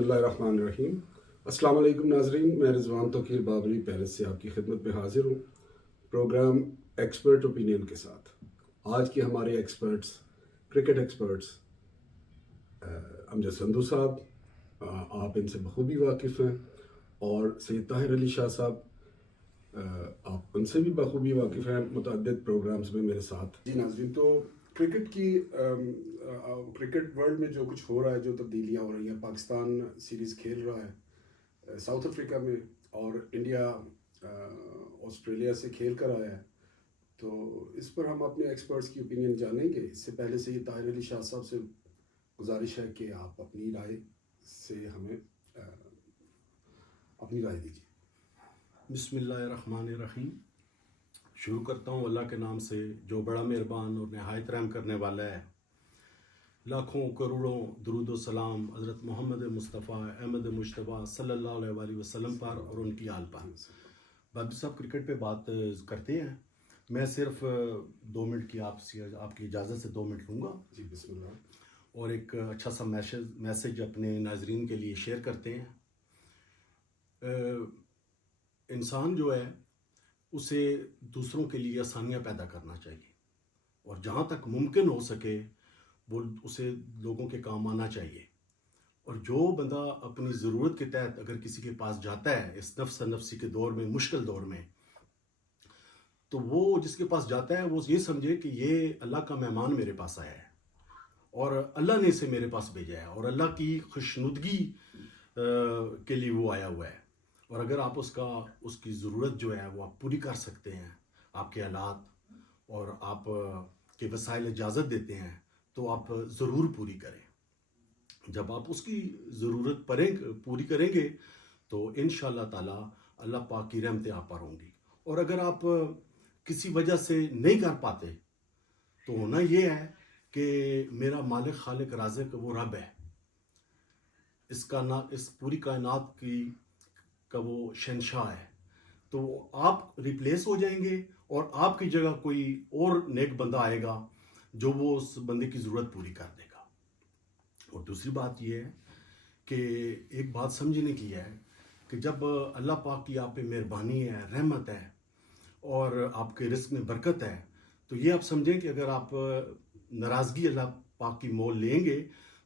بسم اللہ الرحمن الرحیم۔ السلام علیکم ناظرین، میں رضوان توقیر بابری پیرس سے آپ کی خدمت میں حاضر ہوں پروگرام ایکسپرٹ اوپینین کے ساتھ۔ آج کے ہمارے ایکسپرٹس کرکٹ ایکسپرٹس امجد سندھو صاحب، آپ ان سے بخوبی واقف ہیں، اور سید طاہر علی شاہ صاحب، آپ ان سے بھی بخوبی واقف ہیں، متعدد پروگرامز میں میرے ساتھ۔ جی ناظرین، تو کرکٹ کی کرکٹ ورلڈ میں جو کچھ ہو رہا ہے، جو تبدیلیاں ہو رہی ہیں، پاکستان سیریز کھیل رہا ہے ساؤتھ افریقہ میں، اور انڈیا آسٹریلیا سے کھیل کر آیا ہے، تو اس پر ہم اپنے ایکسپرٹس کی اوپینین جانیں گے۔ اس سے پہلے سے یہ طاہر علی شاہ صاحب سے گزارش ہے کہ آپ اپنی رائے سے ہمیں اپنی رائے دیجیے۔ بسم اللہ الرحمن الرحیم۔ شروع کرتا ہوں اللہ کے نام سے جو بڑا مہربان اور نہایت رحم کرنے والا ہے۔ لاکھوں کروڑوں درود و سلام حضرت محمد مصطفیٰ احمد مجتبیٰ صلی اللہ علیہ وآلہ وسلم پر اور ان کی آل پر۔ بابی صاحب کرکٹ پہ بات کرتے ہیں، میں صرف 2 منٹ کی آپ کی اجازت سے 2 منٹ لوں گا۔ جی بسم اللہ۔ اور ایک اچھا سا میسج اپنے ناظرین کے لیے شیئر کرتے ہیں۔ انسان جو ہے اسے دوسروں کے لیے آسانیاں پیدا کرنا چاہیے، اور جہاں تک ممکن ہو سکے وہ اسے لوگوں کے کام آنا چاہیے۔ اور جو بندہ اپنی ضرورت کے تحت اگر کسی کے پاس جاتا ہے اس نفس نفسی کے دور میں، مشکل دور میں، تو وہ جس کے پاس جاتا ہے وہ یہ سمجھے کہ یہ اللہ کا مہمان میرے پاس آیا ہے، اور اللہ نے اسے میرے پاس بھیجا ہے، اور اللہ کی خوشنودگی کے لیے وہ آیا ہوا ہے۔ اور اگر آپ اس کی ضرورت جو ہے وہ آپ پوری کر سکتے ہیں، آپ کے حالات اور آپ کے وسائل اجازت دیتے ہیں، تو آپ ضرور پوری کریں۔ جب آپ اس کی ضرورت پوری کریں گے تو انشاءاللہ تعالی اللہ پاک کی رحمتیں آپ پر ہوں گی۔ اور اگر آپ کسی وجہ سے نہیں کر پاتے تو ہونا یہ ہے کہ میرا مالک خالق رازق وہ رب ہے، اس پوری کائنات کا وہ شہنشاہ ہے، تو آپ ریپلیس ہو جائیں گے، اور آپ کی جگہ کوئی اور نیک بندہ آئے گا جو وہ اس بندے کی ضرورت پوری کر دے گا۔ اور دوسری بات یہ ہے کہ ایک بات سمجھنے کی ہے کہ جب اللہ پاک کی آپ پہ مہربانی ہے، رحمت ہے، اور آپ کے رزق میں برکت ہے، تو یہ آپ سمجھیں کہ اگر آپ ناراضگی اللہ پاک کی مول لیں گے،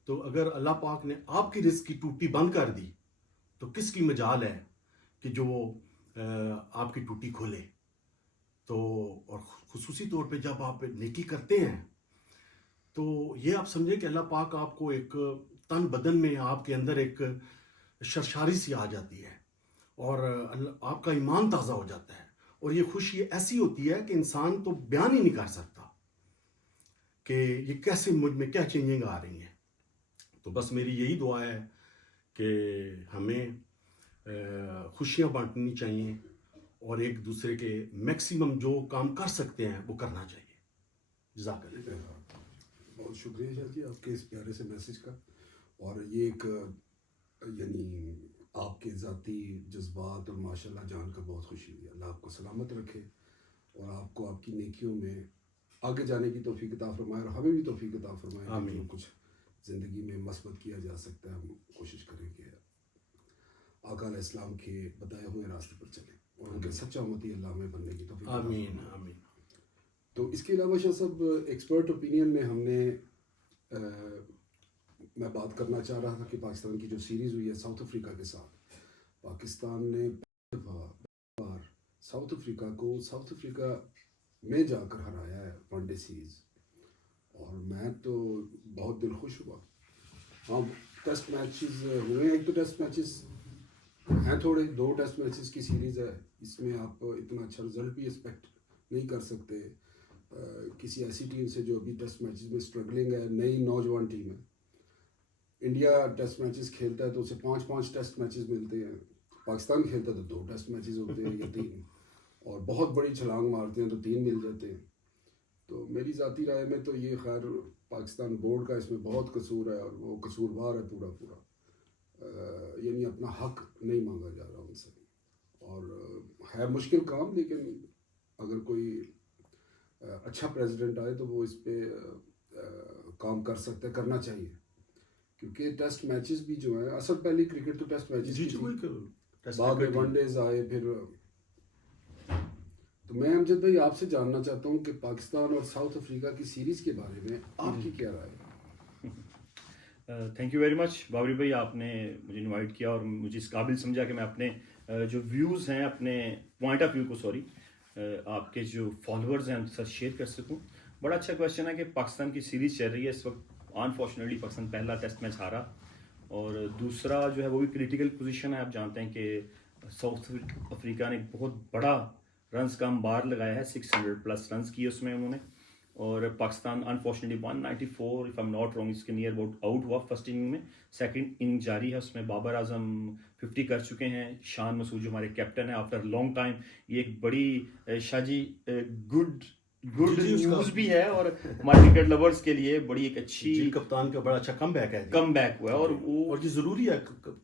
تو اگر اللہ پاک نے آپ کی رزق کی ٹوٹی بند کر دی تو کس کی مجال ہے کہ جو آپ کی ٹوٹی کھولے۔ تو اور خصوصی طور پہ جب آپ نیکی کرتے ہیں تو یہ آپ سمجھیں کہ اللہ پاک آپ کو ایک تن بدن میں آپ کے اندر ایک شرشاری سی آ جاتی ہے، اور آپ کا ایمان تازہ ہو جاتا ہے، اور یہ خوشی ایسی ہوتی ہے کہ انسان تو بیان ہی نہیں کر سکتا کہ یہ کیسے مجھ میں کیا چینجنگ آ رہی ہیں۔ تو بس میری یہی دعا ہے کہ ہمیں خوشیاں بانٹنی چاہیے، اور ایک دوسرے کے میکسیمم جو کام کر سکتے ہیں وہ کرنا چاہیے۔ جزاک اللہ۔ بہت شکریہ شاہ جی آپ کے اس پیارے سے میسج کا، اور یہ ایک یعنی آپ کے ذاتی جذبات اور ماشاءاللہ جان کر بہت خوشی ہوئی۔ اللہ آپ کو سلامت رکھے، اور آپ کو آپ کی نیکیوں میں آگے جانے کی توفیق عطا فرمائے، اور ہمیں بھی توفیق عطا فرمائے کہ جو کچھ زندگی میں مثبت کیا جا سکتا ہے ہم کوشش کریں کہ آقا علیہ السلام کے بتائے ہوئے راستے پر چلیں، اور ان کے سچا امتی اللہ میں بننے کی توفیق عطا فرمائے۔ آمین آمین۔ تو اس کے علاوہ شاہ صاحب ایکسپرٹ اوپینین میں ہم نے میں بات کرنا چاہ رہا تھا کہ پاکستان کی جو سیریز ہوئی ہے ساؤتھ افریقہ کے ساتھ، پاکستان نے بار ساؤتھ افریقہ میں جا کر ہرایا ہے ون ڈے سیریز، اور میں تو بہت دل خوش ہوا۔ ہاں ٹیسٹ میچز ہوئے ہیں، ایک تو ٹیسٹ میچز ہیں تھوڑے، 2 ٹیسٹ میچز کی سیریز ہے، اس میں آپ اتنا اچھا رزلٹ بھی ایکسپیکٹ نہیں کر سکتے کسی ایسی ٹیم سے جو ابھی ٹیسٹ میچز میں اسٹرگلنگ ہے، نئی نوجوان ٹیم ہے۔ انڈیا ٹیسٹ میچز کھیلتا ہے تو اسے 5 ٹیسٹ میچز ملتے ہیں، پاکستان کھیلتا ہے تو 2 ٹیسٹ میچز ہوتے ہیں یا 3، اور بہت بڑی چھلانگ مارتے ہیں تو 3 مل جاتے ہیں۔ تو میری ذاتی رائے میں تو یہ خیر پاکستان بورڈ کا اس میں بہت قصور ہے، اور وہ قصوروار ہے پورا، یعنی اپنا حق نہیں مانگا جا رہا ان سے، اور ہے مشکل کام، لیکن اگر کوئی اچھا پریزیڈنٹ آئے تو وہ اس پہ کام کر سکتا ہے، کرنا چاہیے، کیونکہ ٹیسٹ میچز بھی جو ہیں اصل پہلی کرکٹ تو ٹیسٹ میچز جی کی جی تھی، ٹیسٹ بعد میں کرکٹ ون ڈیز آئے پھر. تو میں امجد بھائی آپ سے جاننا چاہتا ہوں کہ پاکستان اور ساؤتھ افریقہ کی سیریز کے بارے میں آپ کی کیا رائے ہے؟ Thank you very much Babri بھائی، آپ نے مجھے انوائٹ کیا اور مجھے اس قابل سمجھا کہ میں اپنے جو ویوز ہیں، اپنے پوائنٹ آف ویو کو آپ کے جو فالوورز ہیں ان کے ساتھ شیئر کر سکوں. بڑا اچھا کویشچن ہے کہ پاکستان کی سیریز چل رہی ہے اس وقت. انفارچونیٹلی پاکستان پہلا ٹیسٹ میچ ہارا اور دوسرا جو ہے وہ بھی کریٹیکل پوزیشن ہے. آپ جانتے ہیں کہ ساؤتھ افریقہ نے ایک بہت بڑا رنز کا انبار لگایا ہے، 600+ رنز کیے اس میں انہوں نے، اور Pakistan unfortunately 194 if I'm not wrong اس کے نیئر اباؤٹ آؤٹ ہوا فرسٹ اننگ میں. سیکنڈ اننگ جاری ہے، اس میں بابر اعظم 50 کر چکے ہیں. شان مسعود جو ہمارے کیپٹن ہیں آفٹر لانگ ٹائم، یہ ایک بڑی شاہ جی گڈ نیوز بھی ہے اور ہمارے کرکٹ لورز کے لیے بڑی ایک اچھی کپتان کا بڑا اچھا کم بیک ہے. کم بیک ہوا ہے اور وہ اور یہ ضروری ہے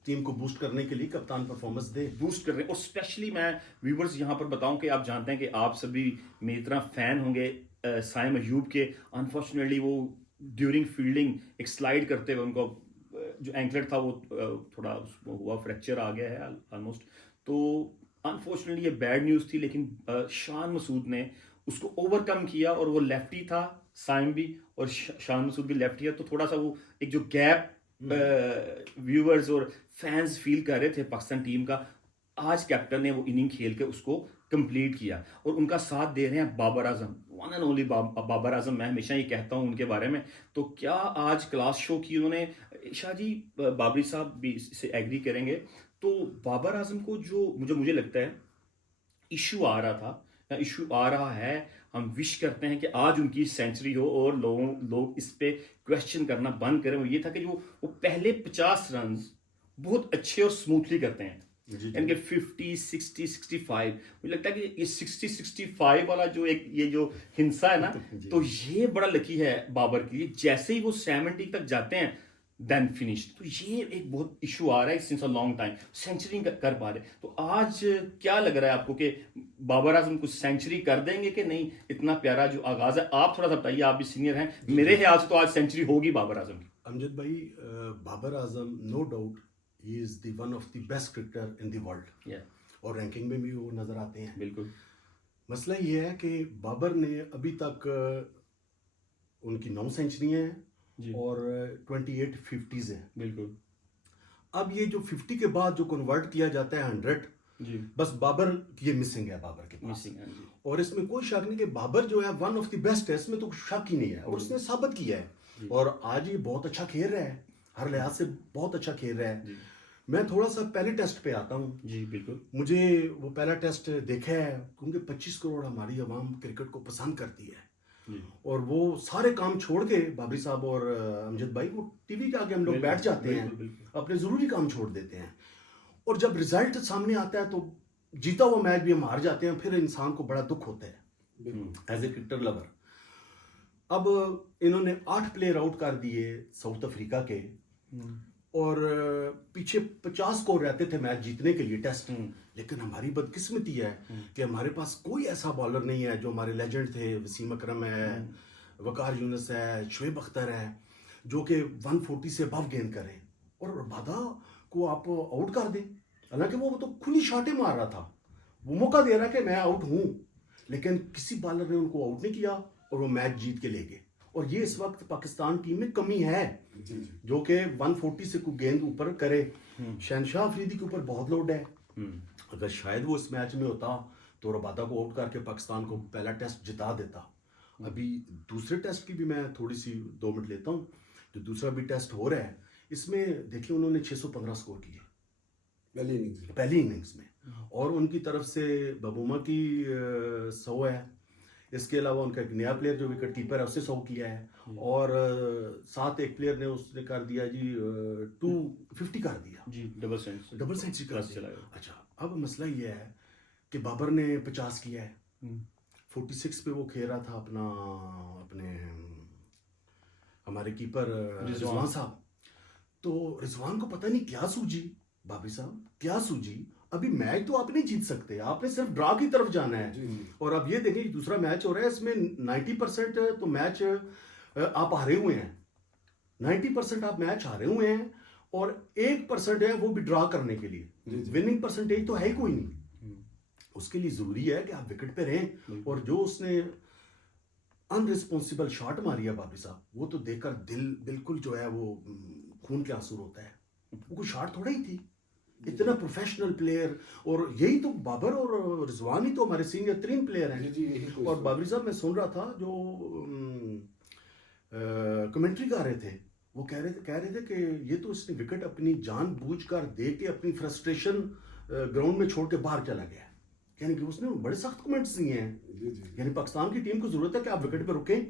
ٹیم کو بوسٹ کرنے کے لیے کپتان پرفارمنس دے، بوسٹ کر رہے ہیں. اور اسپیشلی میں ویورز یہاں پر بتاؤں کہ آپ جانتے ہیں کہ آپ سبھی میری طرح فین ہوں گے سائم ایوب کے. انفارچونیٹلی وہ ڈیورنگ فیلڈنگ ایک سلائڈ کرتے ہوئے ان کو جو اینکلٹ تھا وہ تھوڑا ہوا، فریکچر آ گیا ہے آلموسٹ. تو انفارچونیٹلی یہ بیڈ نیوز تھی، لیکن شان مسعود نے اس کو اوور کم کیا اور وہ لیفٹی تھا، سائم بھی اور شان مسعود بھی لیفٹی ہے. تو تھوڑا سا وہ ایک جو گیپ ویورز اور فینس فیل کر رہے تھے پاکستان ٹیم کا، آج کیپٹن نے وہ اننگ کھیل کے اس کو کمپلیٹ کیا اور ان کا ساتھ دے رہے ہیں Babar Azam, one and only Babar Azam. میں ہمیشہ یہ کہتا ہوں ان کے بارے میں. تو کیا آج کلاس شو کی انہوں نے. شاہ جی بابری صاحب بھی اس سے ایگری کریں گے. تو بابر اعظم کو جو مجھے لگتا ہے ایشو آ رہا تھا یا ایشو آ رہا ہے، ہم وش کرتے ہیں کہ آج ان کی سینچری ہو اور لوگ اس پہ کویشچن کرنا بند کریں. وہ یہ تھا کہ جو وہ پہلے 50 رنز بہت اچھے اور سموتھلی کرتے ہیں، یعنی کہ 50 60 65. مجھے لگتا ہے کہ یہ 60 65 والا جو ایک یہ جو ہنسا ہے نا، تو یہ بڑا لکی ہے بابر کے لیے. جیسے ہی وہ 70 تک جاتے ہیں دین فنش. تو یہ ایک بہت ایشو آ رہا ہے since a long time, century کر پا رہے. تو آج کیا لگ رہا ہے آپ کو کہ بابر اعظم کچھ سینچری کر دیں گے کہ نہیں؟ اتنا پیارا جو آغاز ہے، آپ تھوڑا سا بتائیے، آپ بھی سینئر ہیں. میرے خیال سے تو آج سینچری ہوگی بابر اعظم کی. امجد بھائی Babar Azam no doubt he is the one of the best cricketer in the world, اور رینکنگ میں بھی وہ نظر آتے ہیں. بالکل. مسئلہ یہ ہے کہ بابر نے ابھی تک ان کی 9 سینچریاں ہیں اور 28 50s ہیں. بالکل. اب یہ جو 50 کے بعد جو کنورٹ کیا جاتا ہے 100، بس بابر یہ مسنگ ہے بابر کے پاس. اور اس میں کوئی شک نہیں کہ بابر جو ہے ون آف دی بیسٹ ہے، اس میں تو شک ہی نہیں ہے، اور اس نے ثابت کیا ہے. اور آج یہ بہت اچھا کھیل رہا ہے، ہر لحاظ سے بہت اچھا کھیل رہا ہے. میں تھوڑا سا پہلے ٹیسٹ پہ آتا ہوں. جی بالکل. مجھے وہ پہلا ٹیسٹ دیکھا ہے کیونکہ 25 کروڑ ہماری عوام کرکٹ کو پسند کرتی ہے، اور وہ سارے کام چھوڑ کے بابری صاحب اور امجد بھائی وہ ٹی وی کے آگے ہم لوگ بیٹھ جاتے ہیں، اپنے ضروری کام چھوڑ دیتے ہیں. اور جب رزلٹ سامنے آتا ہے تو جیتا ہوا میچ بھی ہم ہار جاتے ہیں، پھر انسان کو بڑا دکھ ہوتا ہے ایز اے کرکٹر لور. اب انہوں نے 8 پلیئر آؤٹ کر دیے ساؤتھ افریقہ کے، اور پیچھے 50 سکور رہتے تھے میچ جیتنے کے لیے ٹیسٹ. لیکن ہماری بدقسمتی ہے کہ ہمارے پاس کوئی ایسا بالر نہیں ہے جو ہمارے لیجنڈ تھے، وسیم اکرم ہے، وقار یونس ہے، شعیب اختر ہے، جو کہ 140 سے ابو گیند کریں اور ربادہ کو آپ آؤٹ کر دیں. حالانکہ وہ تو کھلی شاٹیں مار رہا تھا، وہ موقع دے رہا کہ میں آؤٹ ہوں، لیکن کسی بالر نے ان کو آؤٹ نہیں کیا اور وہ میچ جیت کے لے گئے. اور یہ اس وقت پاکستان ٹیم میں کمی ہے، جو کہ 140 سے کوئی گیند اوپر کرے. شہنشاہ افریدی کے اوپر بہت لوڈ ہے. اگر شاید وہ اس میچ میں ہوتا تو ربادہ کو آؤٹ کر کے پاکستان کو پہلا ٹیسٹ جتا دیتا. ابھی دوسرے ٹیسٹ کی بھی میں تھوڑی سی 2 منٹ لیتا ہوں. جو دوسرا بھی ٹیسٹ ہو رہا ہے اس میں دیکھیں انہوں نے 615 سکور کیے پہلی اننگز میں، اور ان کی طرف سے ببوما کی 100 ہے. اس کے علاوہ ان کا ایک نیا پلیئر جو وکٹ کیپر ہے اس نے 100 کیا ہے، اور ساتھ ایک پلیئر نے اس نے کر دیا جی 250 کر دیا جی، ڈبل سینچری کر دیا. اچھا اب مسئلہ یہ ہے کہ بابر نے 50 کیا ہے، 46 پہ وہ کھیل رہا تھا اپنے ہمارے کیپر رضوان صاحب. تو رضوان کو پتہ نہیں کیا سوجی، بابری صاحب کیا سوجی، ابھی میچ تو آپ نہیں جیت سکتے، آپ نے صرف ڈرا کی طرف جانا ہے. اور اب یہ دیکھیں دوسرا میچ ہو رہا ہے، اس میں 90% تو میچ آپ ہارے ہوئے ہیں. 90% آپ میچ ہارے ہوئے ہیں اور 1% ہے وہ بھی ڈرا کرنے کے لیے. وننگ پرسنٹیج تو ہے ہی کوئی نہیں. اس کے لیے ضروری ہے کہ آپ وکٹ پہ رہیں. اور جو اس نے ان ریسپانسبل شاٹ ماری ہے بابری صاحب, وہ تو دیکھ کر دل بالکل جو ہے وہ خون کے آنسو ہوتا ہے. وہ کوئی شاٹ تھوڑا ہی تھی, اتنا پروفیشنل پلیئر. اور یہی تو بابر اور رضوان ہی تو ہمارے سینئر ترین پلیئر ہیں. اور بابری صاحب میں سن رہا تھا جو کمنٹری کر رہے تھے, وہ کہہ رہے تھے کہ یہ تو اس نے وکٹ اپنی جان بوجھ کر دے کے اپنی فرسٹریشن گراؤنڈ میں چھوڑ کے باہر چلا گیا. یعنی کہ اس نے بڑے سخت کمنٹس دیے ہیں. یعنی پاکستان کی ٹیم کو ضرورت ہے کہ آپ وکٹ پہ رکیں,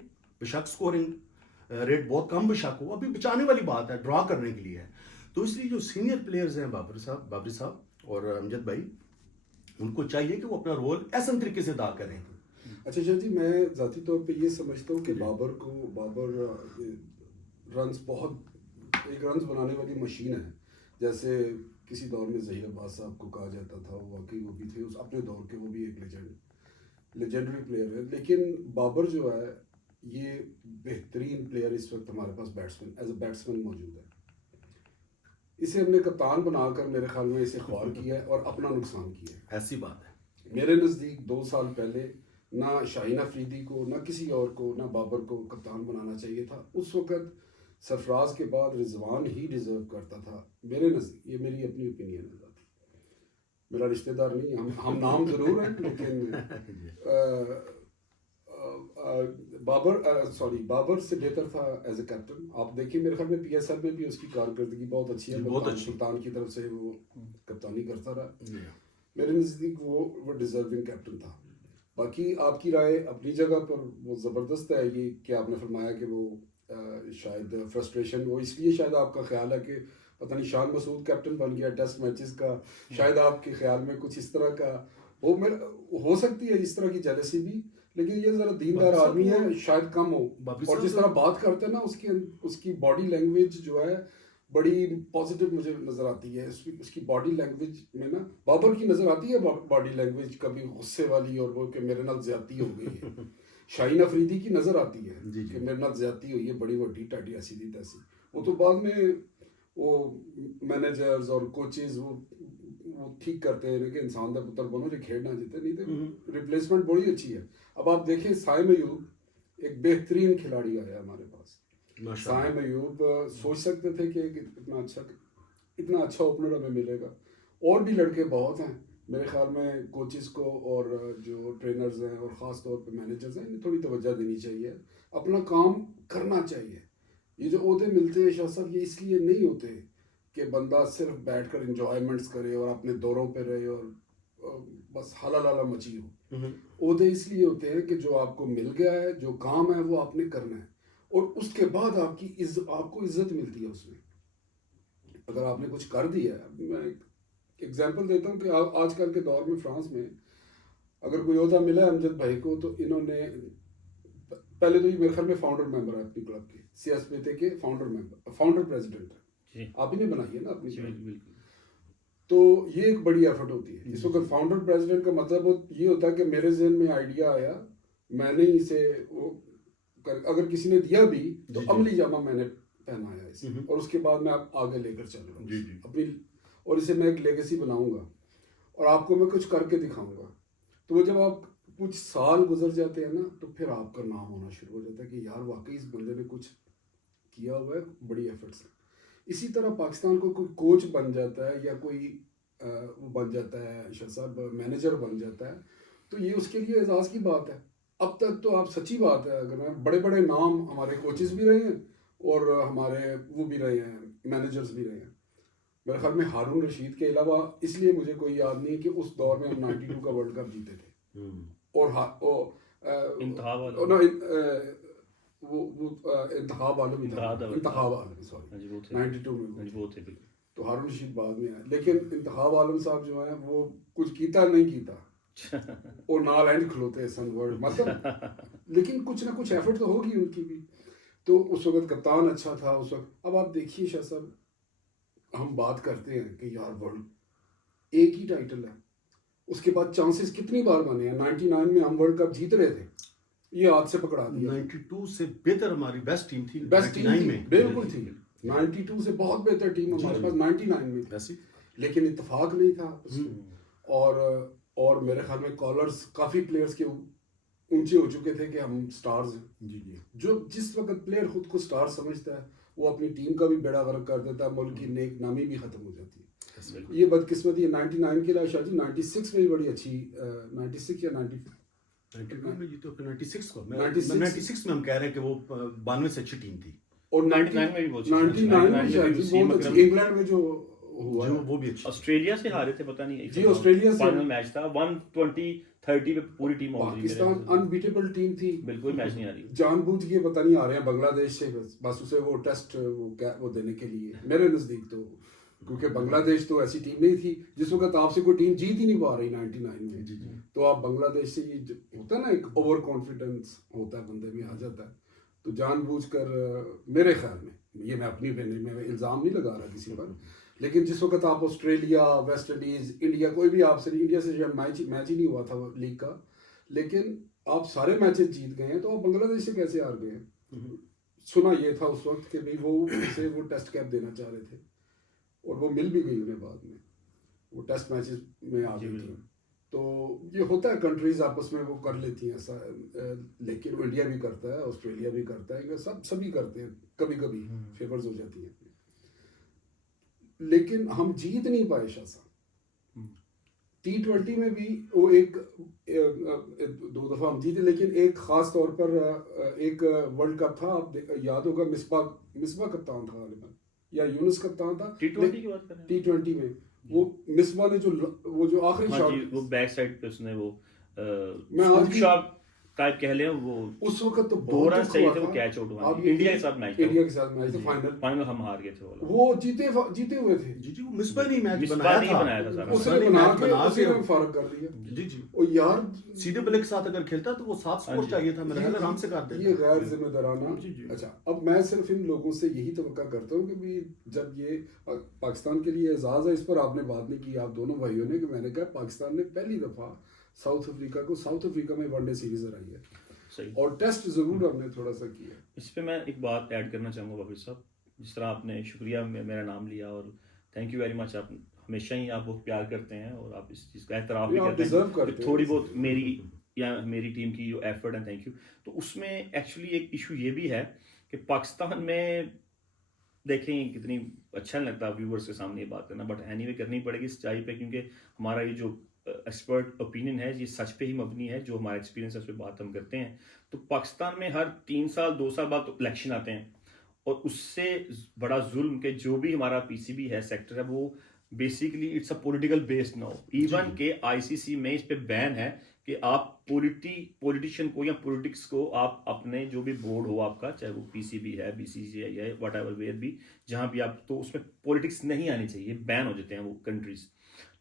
بشک سکورنگ ریٹ بہت کم بشک ہو, ابھی بچانے والی بات ہے, ڈرا کرنے کے لیے ہے. تو اس لیے جو سینئر پلیئرز ہیں بابری صاحب اور امجد بھائی, ان کو چاہیے کہ وہ اپنا رول احسن طریقے سے ادا کریں. اچھا جی, میں ذاتی طور پہ یہ سمجھتا ہوں کہ بابر رنز ایک رنز بنانے والی مشین ہے. جیسے کسی دور میں ظہیر عباس صاحب کو کہا جاتا تھا, واقعی وہ بھی تھے اس اپنے دور کے, وہ بھی ایک لیجنڈری پلیئر ہے. لیکن بابر جو ہے یہ بہترین پلیئر اس وقت ہمارے پاس بیٹسمین ایز اے بیٹسمین موجود ہے. اسے ہم نے کپتان بنا کر میرے خیال میں اسے خوار کیا ہے اور اپنا نقصان کیا ہے. ایسی بات ہے. میرے نزدیک 2 سال پہلے نہ شاہین افریدی کو, نہ کسی اور کو, نہ بابر کو کپتان بنانا چاہیے تھا. اس وقت سرفراز کے بعد رضوان ہی ڈیزرو کرتا تھا میرے نزدیک. یہ میری اپنی اوپینین ہے ذاتی, میرا رشتہ دار نہیں, ہم نام ضرور ہیں لیکن بابر سے بہتر تھا ایز اے کیپٹن. آپ دیکھیں میرے خیال میں پی ایس ایل میں بھی اس کی کارکردگی بہت اچھی ہے. سلطان کی طرف سے وہ کپتانی کرتا رہا. میرے نزدیک وہ ڈیزرونگ کیپٹن تھا. باقی آپ کی رائے اپنی جگہ پر وہ زبردست ہے. یہ کہ آپ نے فرمایا کہ وہ شاید فرسٹریشن, وہ اس لیے شاید آپ کا خیال ہے کہ پتہ نہیں شان مسعود کیپٹن بن گیا ٹیسٹ میچز کا, شاید آپ کے خیال میں کچھ اس طرح کا ہو سکتی ہے, اس طرح کی جیلسی بھی. لیکن یہ ذرا دیندار آدمی ہے, شاید کم ہو. اور جس طرح بات کرتے ہیں نا, اس کی باڈی لینگویج جو ہے بڑی پازیٹیو مجھے نظر آتی ہے. اس کی باڈی لینگویج میں نا بابر کی نظر آتی ہے باڈی لینگویج کبھی غصے والی, اور وہ کہ میرے نال زیادتی ہو گئی ہے. شاہین افریدی کی نظر آتی ہے کہ میرے نال زیادتی ہوئی ہے, بڑی وڈی ٹاٹی ایسی دی تیسی. وہ تو بعد میں وہ مینیجرز اور کوچز وہ ٹھیک کرتے ہیں کہ انسان دا پتر بنو جو کھیلنا جیتے, نہیں تو ریپلیسمنٹ بڑی اچھی ہے. اب آپ دیکھیں سائم ایوب ایک بہترین کھلاڑی آیا ہمارے پاس. سائم ایوب سوچ سکتے تھے کہ اتنا اچھا اوپنر ہمیں ملے گا. اور بھی لڑکے بہت ہیں میرے خیال میں. کوچز کو اور جو ٹرینرز ہیں اور خاص طور پہ مینیجرز ہیں, انہیں تھوڑی توجہ دینی چاہیے, اپنا کام کرنا چاہیے. یہ جو عہدے ملتے ہیں شاہ صاحب, یہ اس لیے نہیں ہوتے کہ بندہ صرف بیٹھ کر انجوائمنٹس کرے اور اپنے دوروں پہ رہے اور بس حالا لالا مچی ہو. عہدے اس لیے ہوتے ہیں کہ جو آپ کو مل گیا ہے, جو کام ہے وہ آپ نے کرنا ہے, اور اس کے بعد آپ کو عزت ملتی ہے اس میں. اگر آپ نے کچھ کر دیا ہے, میں ایک ایگزامپل دیتا ہوں کہ آج کل کے دور میں فرانس میں اگر کوئی عہدہ ملا ہے امجد بھائی کو, تو انہوں نے پہلے تو یہ میرے خیال میں فاؤنڈر ممبر ہے اپنی کلب کے, سی ایس پی کے فاؤنڈر پریزیڈنٹ ہے, آپ ہی نے بنائی ہے نا اپنی. تو یہ ایک بڑی ایفرٹ ہوتی ہے. اس وقت فاؤنڈر پریزیڈنٹ کا مطلب یہ ہوتا ہے کہ میرے ذہن میں آئیڈیا آیا, میں نے اسے اگر کسی نے دیا بھی تو عملی جامہ میں نے پہنایا اسے, اور اس کے بعد میں آگے لے کر چل رہا ہوں اپنی, اور اسے میں ایک لیگیسی بناؤں گا اور آپ کو میں کچھ کر کے دکھاؤں گا. تو وہ جب آپ کچھ سال گزر جاتے ہیں نا, تو پھر آپ کا نام ہونا شروع ہو جاتا ہے کہ یار واقعی اس بندے نے کچھ کیا ہوا ہے, بڑی ایفرٹس. اسی طرح پاکستان کو کوئی کوچ بن جاتا ہے یا کوئی وہ بن جاتا ہے شاہ صاحب مینیجر بن جاتا ہے, تو یہ اس کے لیے اعزاز کی بات ہے. اب تک تو آپ سچی بات ہے, اگر میں بڑے بڑے نام ہمارے کوچز بھی رہے ہیں اور ہمارے وہ بھی رہے ہیں, مینیجرز بھی رہے ہیں. میرے خیال میں ہارون رشید کے علاوہ اس لیے مجھے کوئی یاد نہیں ہے کہ اس دور میں ہم 92 کا ورلڈ کپ جیتے تھے, اور انتخاب عالم 92 میں, تو ہارون رشید بعد میں آئے. لیکن انتخاب عالم صاحب جو ہیں وہ کچھ کیتا نہیں کیتا اور نال اینڈ کھلوتے سن ورلڈ مطلب, لیکن کچھ نہ کچھ ایفرٹ تو ہوگی ان کی بھی. تو اس وقت کپتان اچھا تھا اس وقت. اب آپ دیکھیے شاہ صاحب, ہم بات کرتے ہیں کہ یار ورلڈ ایک ہی ٹائٹل ہے, اس کے بعد چانسز کتنی بار بنے ہیں. 99 میں ہم ورلڈ کپ جیت رہے تھے, یہ ہاتھ سے پکڑا دیا. 92 سے بہتر ہماری بیسٹ ٹیم تھی. بیسٹ ٹیم 99 تھی, میں بالکل تھی. 92 سے بہت بہتر ٹیم ہمارے پاس 99 میں تھی, ایسی. لیکن اتفاق نہیں تھا آپس میں. اور میرے خیال میں کالرز کافی پلیئرز کے اونچے ہو چکے تھے کہ ہم سٹارز ہیں. جی جی. جو جس وقت پلیئر خود کو سٹار سمجھتا ہے وہ اپنی ٹیم کا بھی بیڑا غرق کر دیتا ہے, ملک کی نیک نامی بھی ختم ہو جاتی ہے. یہ بدقسمتی ہے. 99 کے علاوہ شاہ جی 96 میں بھی بڑی اچھی 96 یا 92 میں جیتے, 96 کو 96 96 میں ہم کہہ رہے ہیں کہ وہ 92 سے اچھی ٹیم تھی. اور 99 میں بھی بہت 99 میں شاہ جی بہت اچھی. انگلینڈ میں جو ہوا جو وہ بھی اچھی. آسٹریلیا سے ہارے تھے, پتہ نہیں جی آسٹریلیا سے فائنل میچ تھا 120-30 پہ پوری ٹیم آؤٹ ہوئی. پاکستان انبیٹیبل ٹیم تھی, بالکل میچ نہیں آ رہی. جان بوجھ کے پتہ نہیں آ رہے ہیں بنگلہ دیش سے بس اسے وہ ٹیسٹ وہ دینے کے لیے میرے نزدیک تو, کیونکہ بنگلہ دیش تو ایسی ٹیم نہیں تھی جس وقت آپ سے کوئی ٹیم جیت ہی نہیں پا رہی 99 میں, تو آپ بنگلہ دیش سے یہ ہوتا ہے نا ایک اوور کانفیڈنس ہوتا ہے بندے میں آ جاتا ہے, تو جان بوجھ کر میرے خیال میں, یہ میں اپنی میں الزام نہیں لگا رہا کسی پر, لیکن جس وقت آپ آسٹریلیا, ویسٹ انڈیز, انڈیا, کوئی بھی آپ سے انڈیا سے میچ ہی نہیں ہوا تھا لیگ کا, لیکن آپ سارے میچز جیت گئے ہیں, تو آپ بنگلہ دیش سے کیسے ہار گئے ہیں؟ سنا یہ تھا اس وقت کہ بھئی وہ اسے وہ ٹیسٹ کیپ دینا چاہ رہے تھے, اور وہ مل بھی گئی انہیں بعد میں, وہ ٹیسٹ میچز میں آ گئی تھی. تو یہ ہوتا ہے کنٹریز آپس میں وہ کر لیتی ہیں ایسا, لیکن انڈیا بھی کرتا ہے, آسٹریلیا بھی کرتا ہے, سبھی کرتے ہیں, کبھی کبھی فیورز ہو جاتی ہیں, لیکن ہم جیت نہیں پائے شاہ صاحب. T20 میں بھی وہ ایک 2 دفعہ ہم جیتے, لیکن ایک خاص طور پر ایک ورلڈ کپ تھا, آپ یاد ہوگا مصباح کپتان تھا غالباً, یا یونس کپتان تھا. T20 کی بات کر رہے ہیں. T20 میں وہ مصباح نے جو آخری شاٹ, وہ بیک سائڈ پہ اس نے وہ میں آج شاٹ ٹائپ کہہ لیں, وہ اس وقت تو 2 رن چاہیے تھے, وہ کیچ آؤٹ ہوا. انڈیا کے ساتھ میچ تھا, انڈیا کے ساتھ میچ تھا فائنل ہم ہار گئے تھے. وہ جیتے ہوئے تھے. جی جی, وہ مصباح نے میچ بنایا تھا سارا, اس نے بنا کے اسی نے فارغ کر دیا. جی جی. اور یار سیدھے بلے کے ساتھ اگر کھیلتا تو وہ 7 سکور چاہیے تھا, میرا خیال آرام سے کر دیتا. یہ غیر ذمہ دارانہ. اچھا, اب میں صرف ان لوگوں سے یہی توقع کرتا ہوں کہ جب یہ پاکستان کے لیے اعزاز ہے, اس پر آپ نے بات نہیں کی آپ دونوں بھائیوں نے, کہ میں نے کہا پاکستان نے پہلی دفعہ ساؤتھ افریقہ میں ون ڈے سیریز ہرائی ہے, اور ٹیسٹ ضرور ہم نے تھوڑا سا کیا. اس پہ میں ایک بات ایڈ کرنا چاہوں گا بابر صاحب, جس طرح آپ نے شکریہ میرا نام لیا, اور تھینک یو ویری مچ. آپ ہمیشہ ہی آپ بہت پیار کرتے ہیں, اور آپ اس چیز کا احترام بھی کرتے ہیں, تھوڑی بہت میری یا میری ٹیم کی جو ایفرٹ ہے, تھینک یو. تو اس میں ایکچولی ایک ایشو یہ بھی ہے کہ پاکستان میں دیکھیں کتنی اچھا نہیں لگتا ویورز کے سامنے یہ بات کرنا, بٹ اینی وے کرنی پڑے گی سچائی پہ, کیونکہ ہمارا یہ جو ایکسپرٹ اوپینین ہے یہ سچ پہ ہی مبنی ہے, جو ہمارا ایکسپیرینس ہے اس پہ بات ہم کرتے ہیں. تو پاکستان میں ہر 3 سال 2 سال بعد تو الیکشن آتے ہیں, اور اس سے بڑا ظلم کہ جو بھی ہمارا پی سی بی ہے, سیکٹر ہے, وہ basically it's a political based now. Even کہ آئی سی سی میں اس پہ بین ہے کہ آپ پولیٹیشین کو یا پولیٹکس کو آپ اپنے جو بھی بورڈ ہو آپ کا, چاہے وہ پی سی بی ہے, بی سی سی ہے, یا واٹ ایور ویئر بھی, جہاں بھی آپ, تو اس میں پولیٹکس نہیں آنی چاہیے, بین ہو جاتے ہیں وہ کنٹریز.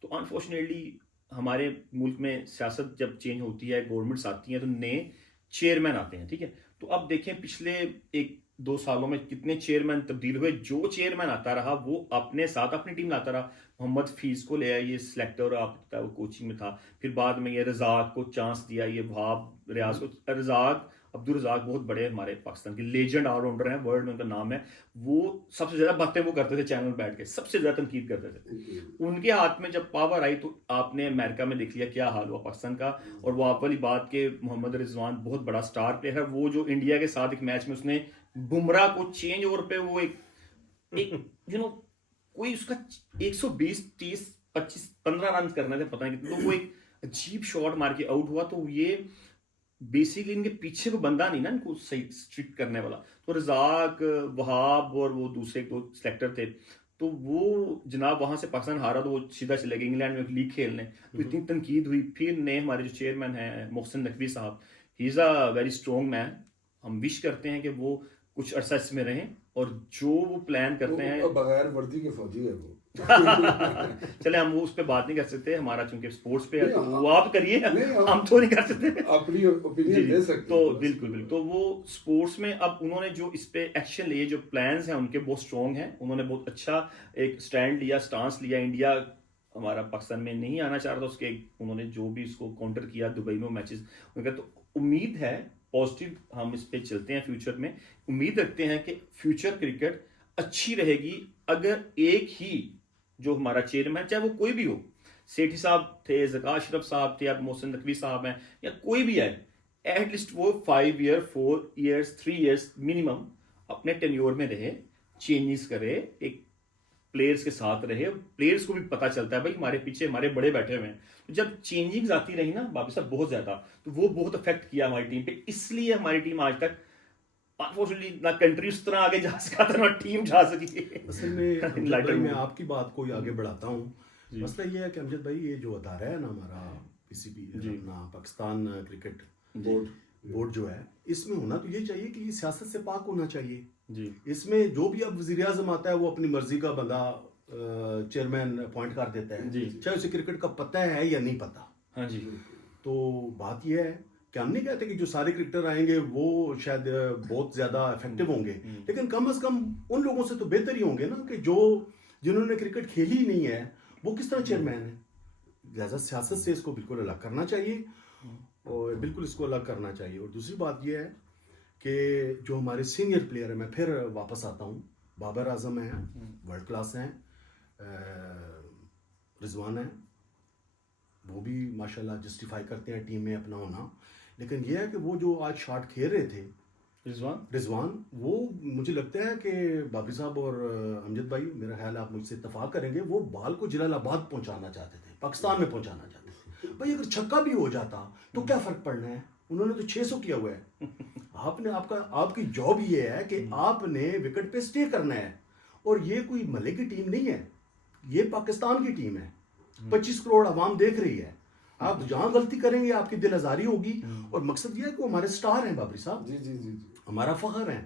تو انفارچونیٹلی ہمارے ملک میں سیاست جب چینج ہوتی ہے, گورنمنٹس آتی ہیں, تو نئے چیئرمین آتے ہیں, ٹھیک ہے. تو اب دیکھیں پچھلے 1-2 سالوں میں کتنے چیئرمین تبدیل ہوئے. جو چیئرمین آتا رہا وہ اپنے ساتھ اپنی ٹیم لاتا رہا. محمد فیض کو لے آیا, یہ سلیکٹر, آپ وہ کوچنگ میں تھا. پھر بعد میں یہ رزاق کو چانس دیا, یہ وہاب ریاض کو. رزاق عبدالرزاق بہت بڑے ہمارے پاکستان کے لیجنڈ آل راؤنڈر ہیں, ورلڈ میں ان کا نام ہے. وہ سب سے زیادہ باتیں وہ کرتے تھے چینل بیٹھ کے, سب سے زیادہ تنقید کرتے تھے. ان کے ہاتھ میں جب پاور آئی تو آپ نے امریکہ میں دیکھ لیا کیا حال ہوا پاکستان کا. اور وہ آپ والی بات کہ محمد رضوان بہت بڑا سٹار پلیئر ہے, وہ جو انڈیا کے ساتھ ایک میچ میں اس نے بمراہ کو چینج اوور پہ وہ ایک کوئی اس کا 120-30-25-15 رن کرنا تھے, پتہ نہیں کتنے, تو وہ ایک عجیب شاٹ مار کے آؤٹ ہوا. تو یہ بیسیکلی ان کے پیچھے کوئی بندہ نہیں نا ان کو صحیح اسٹرکٹ کرنے والا. تو رزاق, وہاب اور وہ دوسرے 2 سلیکٹر تھے, تو وہ جناب وہاں سے پاکستان ہارا تو وہ سیدھا چلے گئے انگلینڈ میں لیگ کھیلنے. تو اتنی تنقید ہوئی. پھر نئے ہمارے جو چیئرمین ہیں محسن نقوی صاحب, ہی از اے ویری اسٹرانگ مین. ہم وش کرتے ہیں کہ وہ کچھ عرصہ اس میں رہیں, اور جو وہ پلان کرتے ہیں, بغیر وردی کے فوجی ہے وہ. چلے ہم وہ اس پہ بات نہیں کر سکتے, ہمارا چونکہ سپورٹس پہ ہے تو وہ آپ کریے, ہم تو نہیں کر سکتے, اپنی اوپینین دے سکتے. تو بالکل. تو وہ سپورٹس میں اب انہوں نے جو اس پہ ایکشن لیے, جو پلانز ہیں ان کے بہت اسٹرانگ ہیں. انہوں نے بہت اچھا ایک سٹینڈ لیا, سٹانس لیا. انڈیا ہمارا پاکستان میں نہیں آنا چاہ رہا تھا, اس کے انہوں نے جو بھی اس کو کاؤنٹر کیا دبئی میں میچز ان کا. تو امید ہے پازیٹیو ہم اس پہ چلتے ہیں فیوچر میں. امید رکھتے ہیں کہ فیوچر کرکٹ اچھی رہے گی اگر ایک ہی جو ہمارا چیئرمین چاہے وہ کوئی بھی ہو, سیٹھی صاحب تھے, ذکا اشرف صاحب تھے, اب محسن نقوی صاحب ہیں, یا کوئی بھی ہے, ایٹ لیسٹ وہ 5 ایئر 4 ایئرس 3 ایئرس منیمم اپنے ٹینیور میں رہے, چینجز کرے, ایک پلیئرس کے ساتھ رہے. پلیئرس کو بھی پتہ چلتا ہے بھائی ہمارے پیچھے ہمارے بڑے بیٹھے ہوئے ہیں. جب چینجنگز آتی رہی نا بابی صاحب بہت زیادہ, تو وہ بہت افیکٹ کیا ہماری ٹیم پہ. اس لیے ہماری ٹیم آج تک انفارچونیٹلی نہ کنٹری اس طرح آگے جا سکا تھا نہ ٹیم جا سکی. اصل میں میں آپ کی بات کو آگے بڑھاتا ہوں. مسئلہ یہ ہے کہ امجد بھائی یہ جو ادارہ ہے نا ہمارا پی سی بی, اپنا پاکستان کرکٹ بورڈ جو ہے, اس میں ہونا تو یہ چاہیے کہ یہ سیاست سے پاک ہونا چاہیے. اس میں جو بھی اب وزیر اعظم آتا ہے وہ اپنی مرضی کا بندہ چیئرمین اپوائنٹ کر دیتا ہے, چاہے اسے کرکٹ کا پتہ ہے یا نہیں پتہ. تو بات یہ ہے کہ ہم نہیں کہتے کہ جو سارے کرکٹر آئیں گے وہ شاید بہت زیادہ افیکٹو ہوں گے, لیکن کم از کم ان لوگوں سے تو بہتر ہی ہوں گے نا کہ جنہوں نے کرکٹ کھیلی ہی نہیں ہے وہ کس طرح چیئرمین ہے. لہٰذا سیاست سے اس کو بالکل الگ کرنا چاہیے, اور بالکل اس کو الگ کرنا چاہیے. اور دوسری بات یہ ہے کہ جو ہمارے سینئر پلیئر ہیں, میں پھر واپس آتا ہوں, بابر اعظم ہیں, ورلڈ کلاس ہیں, رضوان ہیں, وہ بھی ماشاءاللہ جسٹیفائی کرتے ہیں ٹیم میں اپنا ہونا. لیکن یہ ہے کہ وہ جو آج شاٹ کھیل رہے تھے رضوان, وہ مجھے لگتا ہے کہ بابی صاحب اور امجد بھائی, میرا خیال ہے آپ مجھ سے اتفاق کریں گے, وہ بال کو جلال آباد پہنچانا چاہتے تھے, پاکستان میں پہنچانا چاہتے تھے. بھائی اگر چھکا بھی ہو جاتا تو کیا فرق پڑنا ہے, انہوں نے تو 600 کیا ہوا ہے. آپ کی جاب یہ ہے کہ آپ نے وکٹ پہ سٹے کرنا ہے, اور یہ کوئی ملے کی ٹیم نہیں ہے, یہ پاکستان کی ٹیم ہے. 25 کروڑ عوام دیکھ رہی ہے. آپ جہاں غلطی کریں گے آپ کی دل آزاری ہوگی, اور مقصد یہ ہے کہ وہ ہمارے سٹار ہیں بابری صاحب, جی ہمارا فخر ہے.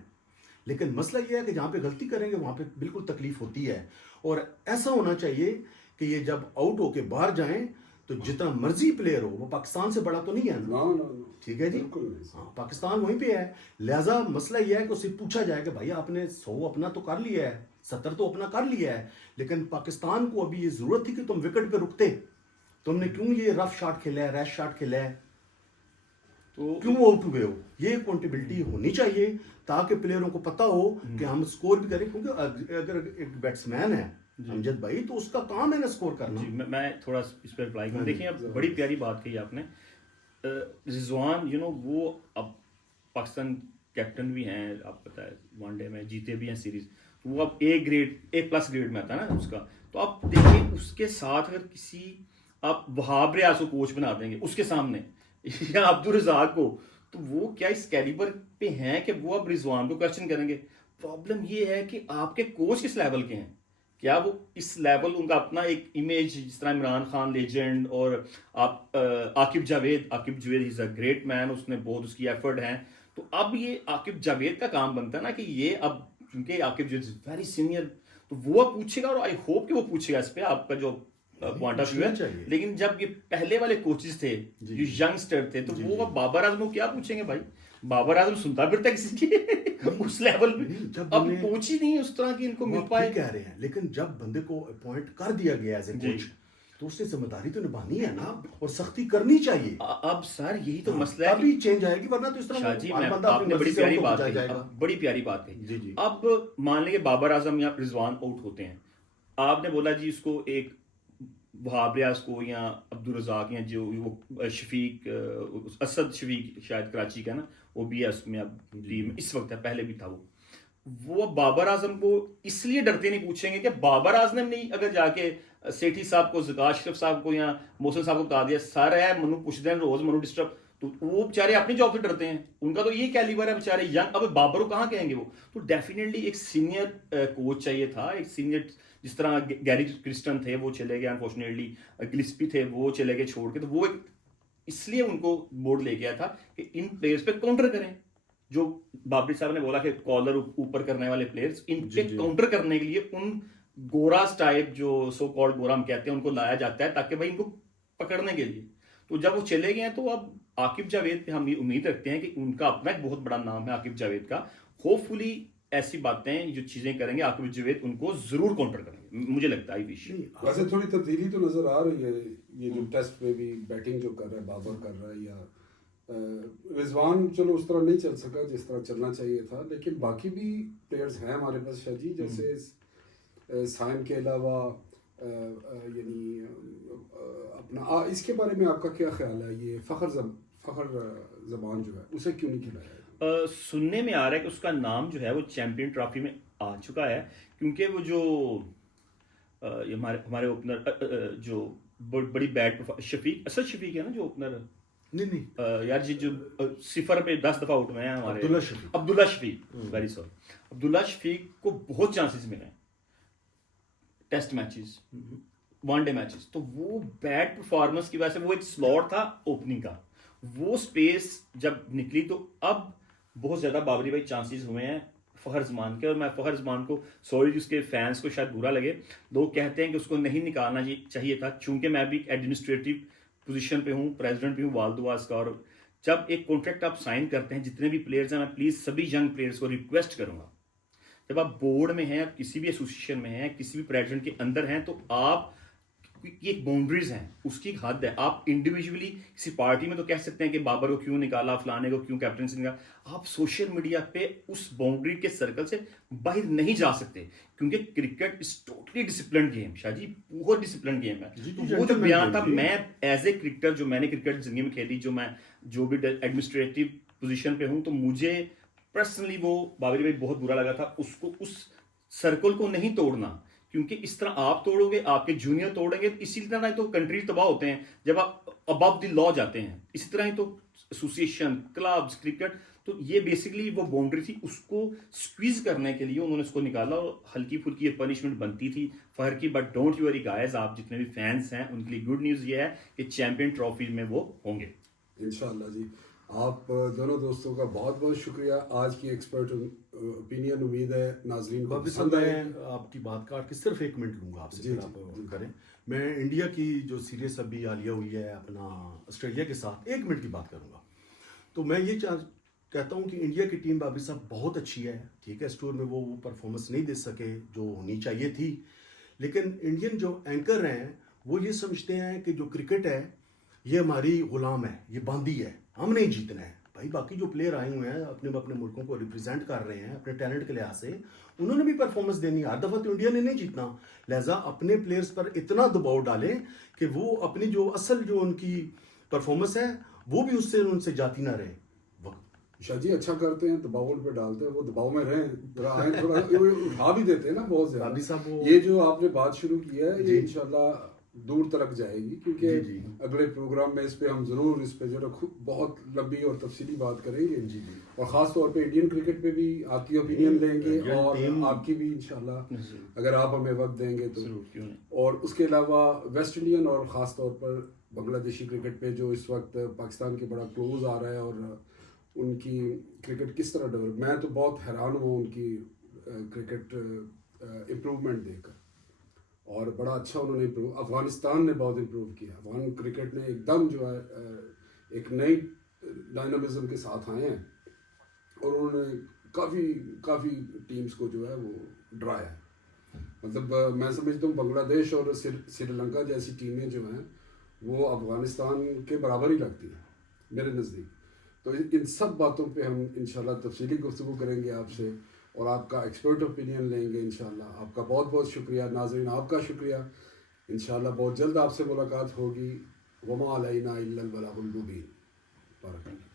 لیکن مسئلہ یہ ہے کہ جہاں پہ غلطی کریں گے وہاں پہ بالکل تکلیف ہوتی ہے. اور ایسا ہونا چاہیے کہ یہ جب آؤٹ ہو کے باہر جائیں تو جتنا مرضی پلیئر ہو, وہ پاکستان سے بڑا تو نہیں ہے نا, ٹھیک ہے جی, ہاں پاکستان وہیں پہ ہے. لہٰذا مسئلہ یہ ہے کہ اسے پوچھا جائے کہ بھائی آپ نے 100 اپنا تو کر لیا ہے, 70 تو اپنا کر لیا ہے, لیکن پاکستان کو ابھی یہ ضرورت تھی کہ تم وکٹ پہ رکتے, تم نے کیوں یہ رف شاٹ کھیلا ہے, ریش شاٹ کھیلا ہے, تو کیوں آؤٹ ہوئے ہو. یہ اکاؤنٹیبلٹی ہونی چاہیے تاکہ پلیئروں کو پتہ ہو کہ ہم سکور بھی کریں, کیونکہ اگر ایک بیٹسمین ہے امجد بھائی تو اس کا کام ہے نا سکور کرنا. میں تھوڑا اس پہ رپلائی کروں. دیکھیں اب بڑی پیاری بات کہی آپ نے. رضوان وہ اب پاکستان کیپٹن بھی ہیں, آپ پتہ ہے ون ڈے میں جیتے بھی ہیں سیریز, وہ اب A+ گریڈ میں آتا ہے نا اس کا. تو آپ دیکھیں اس کے ساتھ اگر کسی آپ وہاب ریاض کو کوچ بنا دیں گے اس کے سامنے, یا عبدالرزاق کو, تو وہ کیا اس کیلیبر پہ ہیں کہ وہ اب رضوان کو کوشچن کریں گے. پرابلم یہ ہے کہ آپ کے کوچ کس لیول کے ہیں, کیا وہ اس لیول, ان کا اپنا ایک امیج, جس طرح عمران خان لیجنڈ, اور آپ عاقب جاوید از اے گریٹ مین, اس نے بہت اس کی ایفرٹ ہیں. تو اب یہ عاقب جاوید کا کام بنتا ہے نا کہ یہ اب کیونکہ Aqib Javed is very senior, تو وہ پوچھے گا, اور آئی ہوپ کہ وہ پوچھے گا اس پہ آپ کا جو پوائنٹ آف ویو ہے. لیکن جب یہ پہلے والے کوچز تھے جو ینگسٹر تھے, تو وہ اب بابر اعظم کو کیا پوچھیں گے. بھائی بابر اعظم سنتا پھرتا کسی کی اس لیول پہ, اب کوچ ہی نہیں اس طرح کی ان کو مل پائے. کہہ رہے ہیں, لیکن جب بندے کو اپوائنٹ کر دیا گیا ایز اے کوچ تو اس نے ذمہ داری تو نبھانی ہے نا, اور سختی کرنی چاہیے. اب سر یہی تو مسئلہ ہے, ابھی چینج آئے گی, ورنہ تو اس طرح شاہ جی آپ نے بڑی پیاری بات کہی. اب مان لیں کہ بابر اعظم یا رضوان آؤٹ ہوتے ہیں, آپ نے بولا جی اس کو ایک وہاب ریاض کو یا عبدالرزاق یا جو وہ شفیق, اسد شفیق شاید کراچی کا نا, وہ بھی ہے اس میں اب ٹیم اس وقت ہے, پہلے بھی تھا وہ بابر اعظم کو اس لیے ڈرتے نہیں پوچھیں گے کہ بابر اعظم نے اگر جا کے سیٹھی صاحب کو, ذکا اشرف صاحب کو یا محسن صاحب کو کہا دیا سر ہے منو پوچھ دیں روز منو ڈسٹرب, تو وہ بیچارے اپنی جاب سے ڈرتے ہیں. ان کا تو یہ کیلیبر ہے بیچارے ینگ, اب بابر کو کہاں کہیں گے وہ. تو ڈیفینیٹلی ایک سینئر کوچ چاہیے تھا, ایک سینئر, جس طرح گیری کرسٹن تھے وہ چلے گئے انفارچونیٹلی, گلسپی تھے وہ چلے گئے چھوڑ کے, تو وہ اس لیے ان کو بورڈ لے گیا تھا کہ ان پلیئرز پہ کاؤنٹر کریں. جو بابری صاحب نے بولا کہ کالر اوپر کرنے والے پلیئرز, ان پہ کاؤنٹر کرنے کے لیے ان گوراز ٹائپ جو سو کالڈ گورا ہم کہتے ہیں ان کو لایا جاتا ہے تاکہ بھائی ان کو پکڑنے کے لیے. تو جب وہ چلے گئے ہیں تو اب عاقب جاوید پہ ہم یہ امید رکھتے ہیں کہ ان کا اپنا ایک بہت بڑا نام ہے عاقب جاوید کا, ہوپ فلی ایسی باتیں جو چیزیں کریں گے عاقب جاوید ان کو ضرور کاؤنٹر کریں گے, مجھے لگتا ہے. ویسے تھوڑی تبدیلی تو نظر آ رہی ہے, یہ جو ٹیسٹ پہ بھی بیٹنگ جو کر رہا ہے بابر کر رہا ہے, یا رضوان چلو اس طرح نہیں چل سکا جس طرح چلنا چاہیے تھا، لیکن باقی بھی پلیئرز ہیں ہمارے پاس شاہ جی، جیسے سائم کے علاوہ یعنی اپنا اس کے بارے میں آپ کا کیا خیال ہے، یہ فخر زمان جو ہے اسے کیوں نہیں کھلایا؟ سننے میں آ رہا ہے کہ اس کا نام جو ہے وہ چیمپئن ٹرافی میں آ چکا ہے، کیونکہ وہ جو ہمارے اوپنر جو بڑی بیٹ شفیق، اسد شفیق ہے نا جو اوپنر، نہیں یار جی جو 0 پہ 10 دفعہ آؤٹ ہوئے ہیں ہمارے، عبداللہ شفیق، ویری سوری، عبداللہ شفیق کو بہت چانسز ملے ہیں test matches, one day matches, تو وہ بیڈ پرفارمنس کی وجہ سے وہ ایک سلاٹ تھا اوپننگ کا، وہ سپیس جب نکلی تو اب بہت زیادہ بابری بھائی چانسز ہوئے ہیں فخر زمان کے، اور میں فخر زمان کو سوری جس کے فینس کو شاید برا لگے، لوگ کہتے ہیں کہ اس کو نہیں نکالنا چاہیے تھا، چونکہ میں بھی ایڈمنسٹریٹو پوزیشن پہ ہوں، پریزیڈنٹ بھی ہوں والدواز کا، اور جب ایک کانٹریکٹ آپ سائن کرتے ہیں جتنے بھی پلیئرز ہیں، میں پلیز سبھی ینگ پلیئرز کو ریکویسٹ کروں گا، جب آپ بورڈ میں ہیں، آپ کسی بھی ایسوسیشن میں ہیں، کسی بھی پریزیڈنٹ کے اندر ہیں، تو آپ کی ایک باؤنڈریز ہیں، اس کی ایک حد ہے، آپ انڈیویجولی کسی پارٹی میں تو کہہ سکتے ہیں کہ بابر کو کیوں نکالا، فلانے کو کیوں کیپٹنسی نکالا، آپ سوشل میڈیا پہ اس باؤنڈری کے سرکل سے باہر نہیں جا سکتے، کیونکہ cricket is totally disciplined game, Shah ji بہت ڈسپلنڈ گیم ہے، وہ جو بیان تھا، میں ایز اے کرکٹر جو میں نے کرکٹ زندگی میں کھیلی، جو بھی ایڈمنسٹریٹو پوزیشن پہ ہوں، تو مجھے پرسنلی وہ بابری بھائی بہت برا لگا تھا، اس کو اس سرکل کو نہیں توڑنا، کیونکہ اس طرح آپ توڑو گے، آپ کے جونیئر توڑیں گے، اسی طرح تو کنٹری تباہ ہوتے ہیں جب آپ ابو دی لا جاتے ہیں، اسی طرح ہی تو ایسوسیشن، کلبز، کرکٹ، تو یہ بیسکلی وہ باؤنڈری تھی، اس کو سکویز کرنے کے لیے انہوں نے اس کو نکالا، اور ہلکی پھلکی یہ پنشمنٹ بنتی تھی فہر کی، بٹ ڈونٹ یو وری گائز، آپ جتنے بھی فینس ہیں ان کے لیے گڈ نیوز یہ ہے کہ چیمپئن ٹرافی میں وہ ہوں گے انشاءاللہ جی۔ آپ دونوں دوستوں کا بہت بہت شکریہ، آج کی ایکسپرٹ اوپینین امید ہے ناظرین کو پسند آئے۔ میں آپ کی بات کاٹ کے صرف 1 منٹ لوں گا آپ سے، جی آپ کریں۔ میں انڈیا کی جو سیریز ابھی حالیہ ہوئی ہے اپنا آسٹریلیا کے ساتھ، 1 منٹ کی بات کروں گا، تو میں یہ کہتا ہوں کہ انڈیا کی ٹیم بابر صاحب بہت اچھی ہے، ٹھیک ہے، اس ٹور میں وہ پرفارمنس نہیں دے سکے جو ہونی چاہیے تھی، لیکن انڈین جو اینکر ہیں وہ یہ سمجھتے ہیں کہ جو کرکٹ ہے یہ ہماری غلام ہے، یہ باندھی ہے، ہم نہیں جیتنا ہے بھائی۔ باقی جو پلیئر آئے ہوئے ہیں اپنے ملکوں کو ریپرزینٹ کر رہے ہیں اپنے ٹیلنٹ کے لحاظ سے، انہوں نے بھی پرفارمنس دینی ہے، ہر دفعہ تو انڈیا نے نہیں جیتنا، لہٰذا اپنے پلیئرز پر اتنا دباؤ ڈالیں کہ وہ اپنی جو اصل جو ان کی پرفارمنس ہے وہ بھی ان سے جاتی نہ رہے۔ شاہ جی اچھا کرتے ہیں، دباؤ ان پہ ڈالتے ہیں، وہ دباؤ میں رہیں، تھوڑا اٹھا بھی دیتے ہیں نا بہت زیادہ۔ یہ جو آپ نے بات شروع کی ہے یہ انشاءاللہ دور تک جائے گی، کیونکہ اگلے پروگرام میں اس پہ ہم ضرور اس پہ جو ہے بہت لمبی اور تفصیلی بات کریں گے، اور خاص طور پہ انڈین کرکٹ پہ بھی آپ کی اوپینین لیں گے، اور آپ کی بھی انشاءاللہ اگر آپ ہمیں وقت دیں گے تو، اور اس کے علاوہ ویسٹ انڈین اور خاص طور پر بنگلہ دیشی کرکٹ پہ جو اس وقت پاکستان کے بڑا کلوز آ رہا ہے، اور ان کی کرکٹ کس طرح ڈیولپ، میں تو بہت حیران ہوں ان کی کرکٹ امپروومنٹ دیکھ کر، اور بڑا اچھا انہوں نے امپروو، افغانستان نے بہت امپروو کیا، افغان کرکٹ نے ایک دم جو ہے ایک نئی ڈائنامزم کے ساتھ آئے ہیں، اور انہوں نے کافی ٹیمز کو جو ہے وہ ڈرایا ہے، مطلب میں سمجھتا ہوں بنگلہ دیش اور سری لنکا جیسی ٹیمیں جو ہیں وہ افغانستان کے برابر ہی لگتی ہیں میرے نزدیک۔ تو ان سب باتوں پہ ہم انشاءاللہ تفصیلی گفتگو کریں گے آپ سے، اور آپ کا ایکسپرٹ اوپینین لیں گے انشاءاللہ۔ آپ کا بہت بہت شکریہ، ناظرین آپ کا شکریہ، انشاءاللہ بہت جلد آپ سے ملاقات ہوگی۔ وما علینا الا البلاغ المبین۔ بارک اللہ۔